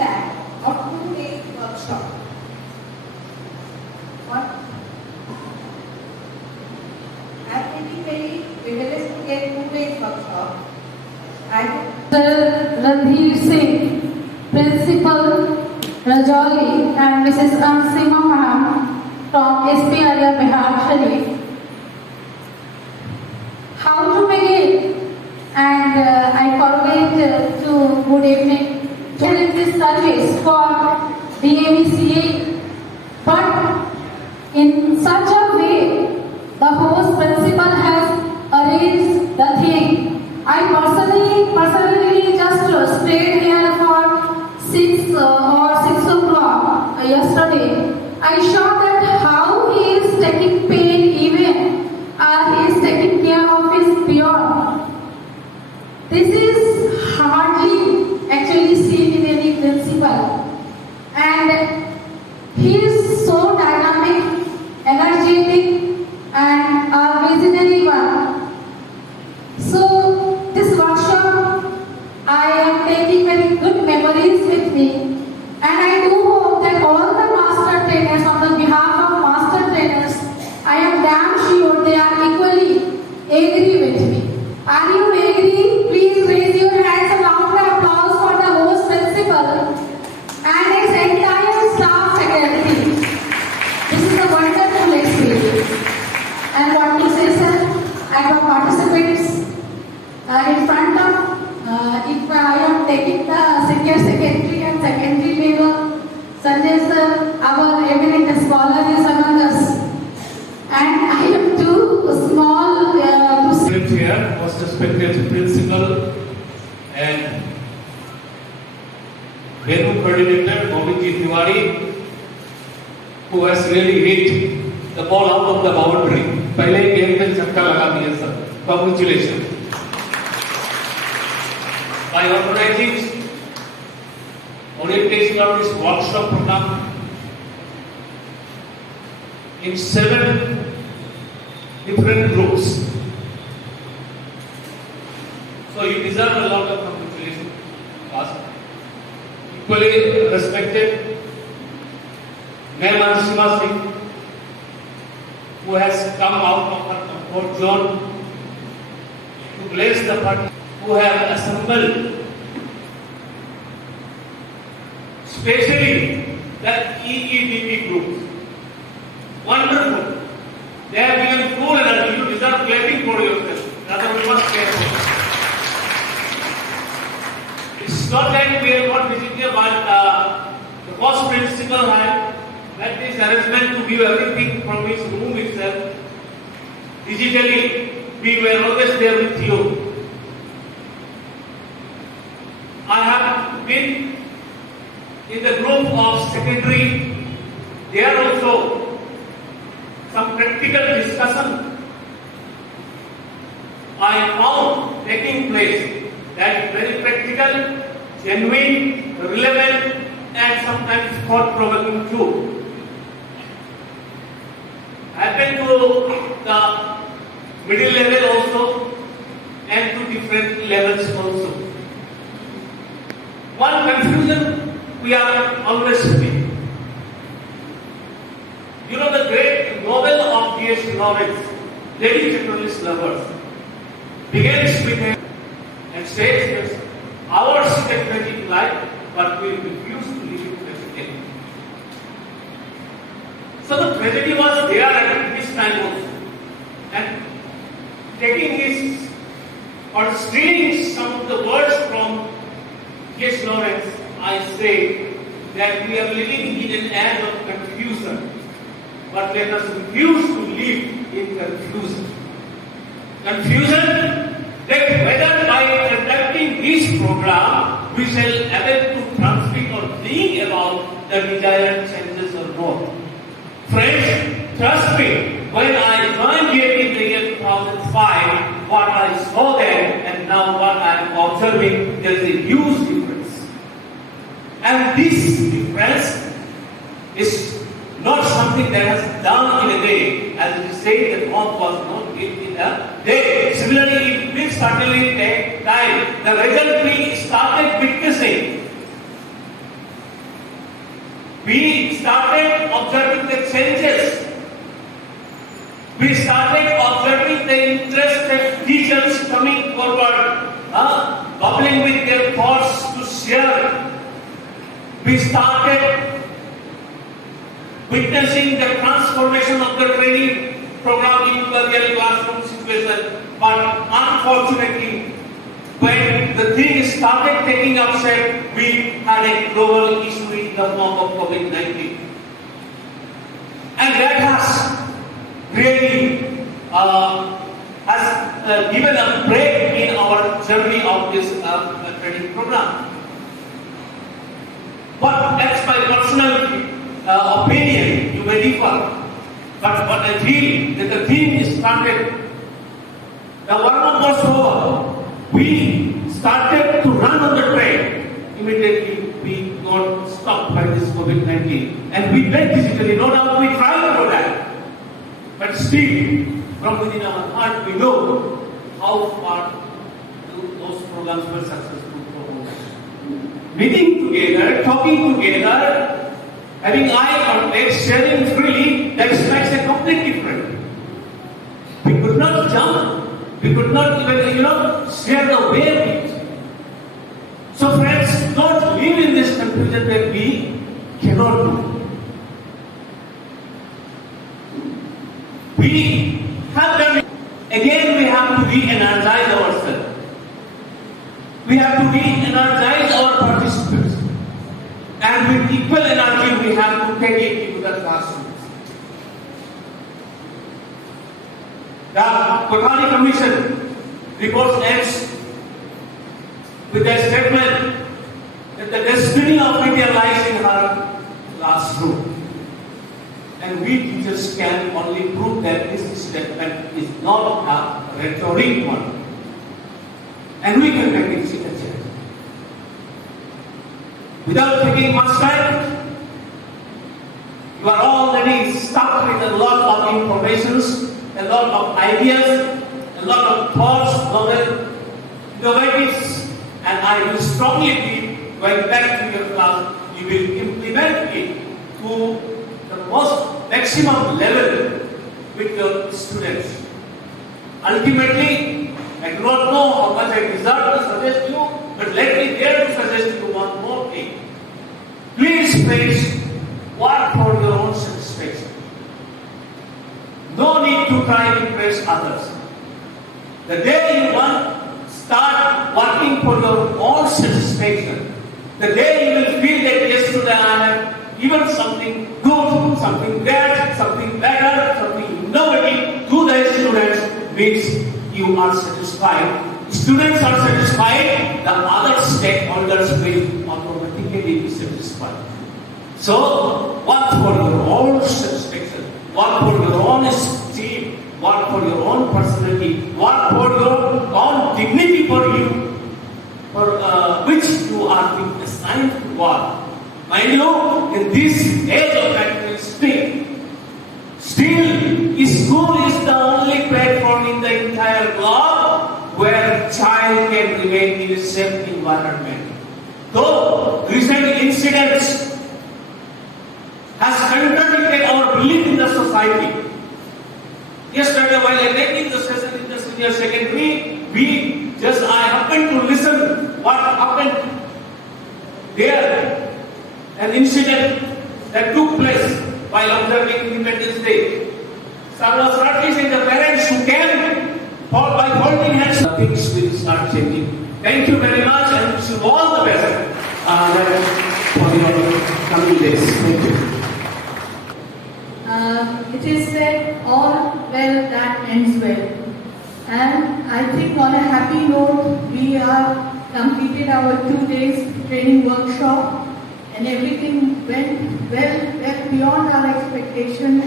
feedback of 2 days workshop. What? I'm feeling very privileged to get 2 days workshop. Mr. Randhir Singh, Principal Rajouri, and Mrs. Ansima Ma'am from SP area Bihar Sharif. How to begin? And I forward to good evening during this service for DAVCA, but in such a way the host principal has arranged the thing. I personally just stayed here for 6 o'clock yesterday. I saw that how he is taking pain even he is taking care of his peon. This is hardly actually seen in any principal, and he is so dynamic, energetic, and a visionary one. So this workshop, I am taking very good memories with me, and I do hope that all the master trainers, on the behalf of master trainers, I am damn sure they are equally agree with me. Are you agree? Please raise your hands and round of applause for the host principal and his entire staff faculty. This is a wonderful experience. And what to say, sir? I have participants in front of, if I am taking the senior secretary and secondary level, Sanjay sir, our eminent scholar is among us. And I am too small to here, most respected principal and venue coordinator Govinji Tiwari, who has really hit the ball out of the boundary. पहले game में छक्का लगा दिया sir. Congratulations. By organizing orientation of this workshop program in 7 different groups. So you deserve a lot of congratulations. Equally respected Ma'am Ansima Singh, who has come out of her comfort zone to bless the party, who have assembled especially the EEDP groups. Wonderful. They have given full energy. You deserve clapping for yourself. Rather, we must care for. It's not like we are not visiting, but the first principal had that this arrangement to give everything from his room itself. Digitally, we were always there with you. I have been in the group of secretary. There also some practical discussion I found taking place that very practical, genuine, relevant, and sometimes thought-provoking too. Happened to the middle level also and to different levels also. One confusion we are always having. You know the great novel of D.S. Lawrence, Lady Generalist Lovers, begins with a and says, yes, ours is a tragic life, but we refuse to live it tragically. So the tragedy was there at this time also. And taking this or stealing some of the words from D.S. Lawrence, I say that we are living in an age of confusion. But let us refuse to live in confusion. Confusion that whether by conducting this program we shall able to transmit or bring about the desired changes or not. Friends, trust me, when I joined here in the year 2005, what I saw then and now what I am observing, there is a huge difference. And this difference is not something that has done in a day. As we say, that Rome was not built in a day. Similarly, it will certainly take time. The result we started witnessing started observing the changes. We started observing the interested teachers coming forward, bubbling with their thoughts to share. We started witnessing the transformation of the training program into a real classroom situation. But unfortunately, when the thing started taking up shape, we had a global issue in the form of COVID-19. And that has really has given a break in our journey of this training program. But that's my personal opinion, you may differ. But what I feel that the thing is started, the warm-up was over. We started to run on the train. Immediately we got stopped by this COVID-19. And we went digitally, no doubt we tried for that. But still, from within our heart, we know how far those programs were successful for us. Meeting together, talking together, having eye contact, sharing freely, that makes a complete difference. We could not jump. We could not even, share the wave. So friends, don't live in this confusion that we cannot do. We have done it. Again, we have to re-energize ourselves. We have to re-energize our participants. And with equal energy, we have to take it into the classrooms. The Kothari Commission report ends with a statement that the destiny of India lies in her classroom. And we teachers can only prove that this statement is not a rhetoric one. And we can make it signature. Without taking much time, you are already stuck with a lot of informations, a lot of ideas, a lot of thoughts, novel, innovatives, and I will strongly believe going back to your class, you will implement it to the most maximum level with your students. Ultimately, I do not know how much I deserve to suggest you, but let me dare to suggest you one more thing. Please, friends, work for your own satisfaction. No need to try to impress others. The day you start working for your own satisfaction, the day you will feel that yes, today I have given something good, something bad, something better, something innovative to the students, means you are satisfied. Students are satisfied, the other stakeholders will automatically be satisfied. So, work for your own satisfaction, work for your own esteem, work for your own personality, work for your own dignity for you, for which you are being assigned to work. Mind you, in this age of materialistic, still school is the only platform in the entire globe where a child can remain in a safe environment. Though recent incidents has contradicted our belief in the society. Yesterday, while attending the session in the senior secondary, I happened to listen what happened there. An incident that took place while observing Independence Day. Sarvasrati and the parents who came by holding hands, things will start changing. Thank you very much and wish you all the best for your coming days. Thank you. It is said, all well that ends well. And I think on a happy note, we have completed our 2 days training workshop and everything went well beyond our expectation.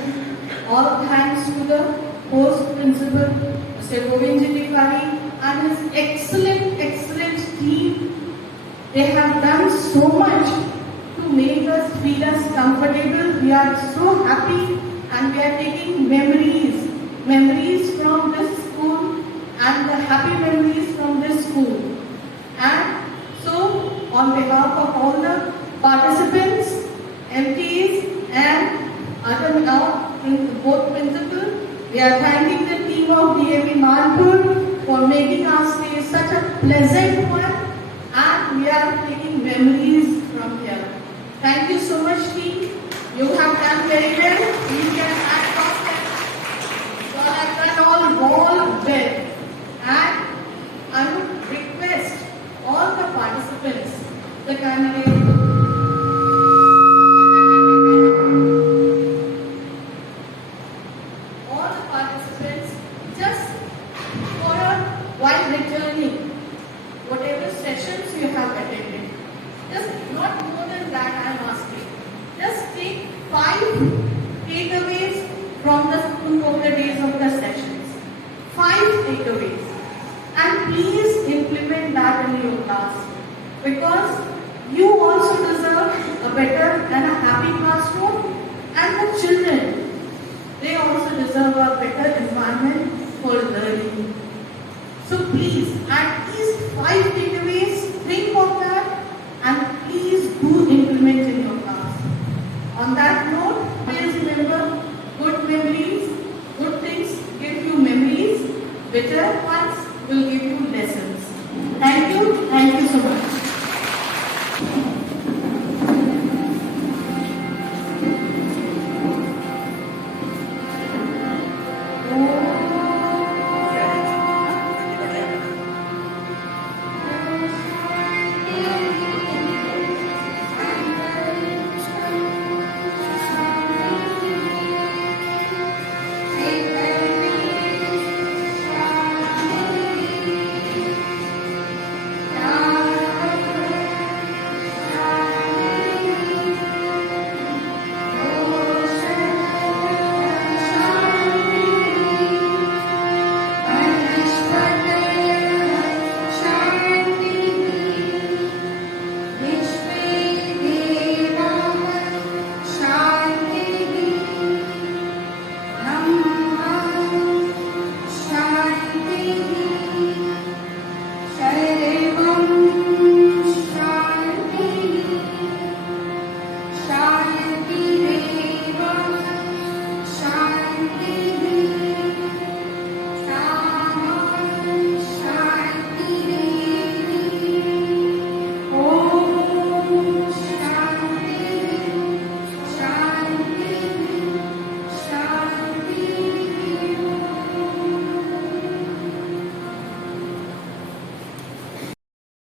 All thanks to the post principal, Mr. Govindji Tiwari, and his excellent team. They have done so much to make us feel us comfortable. We are so happy and we are taking memories from this school and the happy memories from this school. And so, on behalf of all the participants, MTs both principal. We are thanking the team of DAV Manpur for making our stay such a pleasant one, and we are taking memories from here. Thank you so much, team. You have done very well. You can add content. You all have done all well. And I would request all the participants, the candidates, just for a while returning, whatever sessions you have attended, just not more than that I am asking. Just take 5 takeaways from the school of the days of the sessions. 5 takeaways. And please implement that in your class, because you also deserve a better and a happy classroom, and the children, they also deserve a better environment for learning. So please, at least 5 takeaways, think of that and please do implement in your class. On that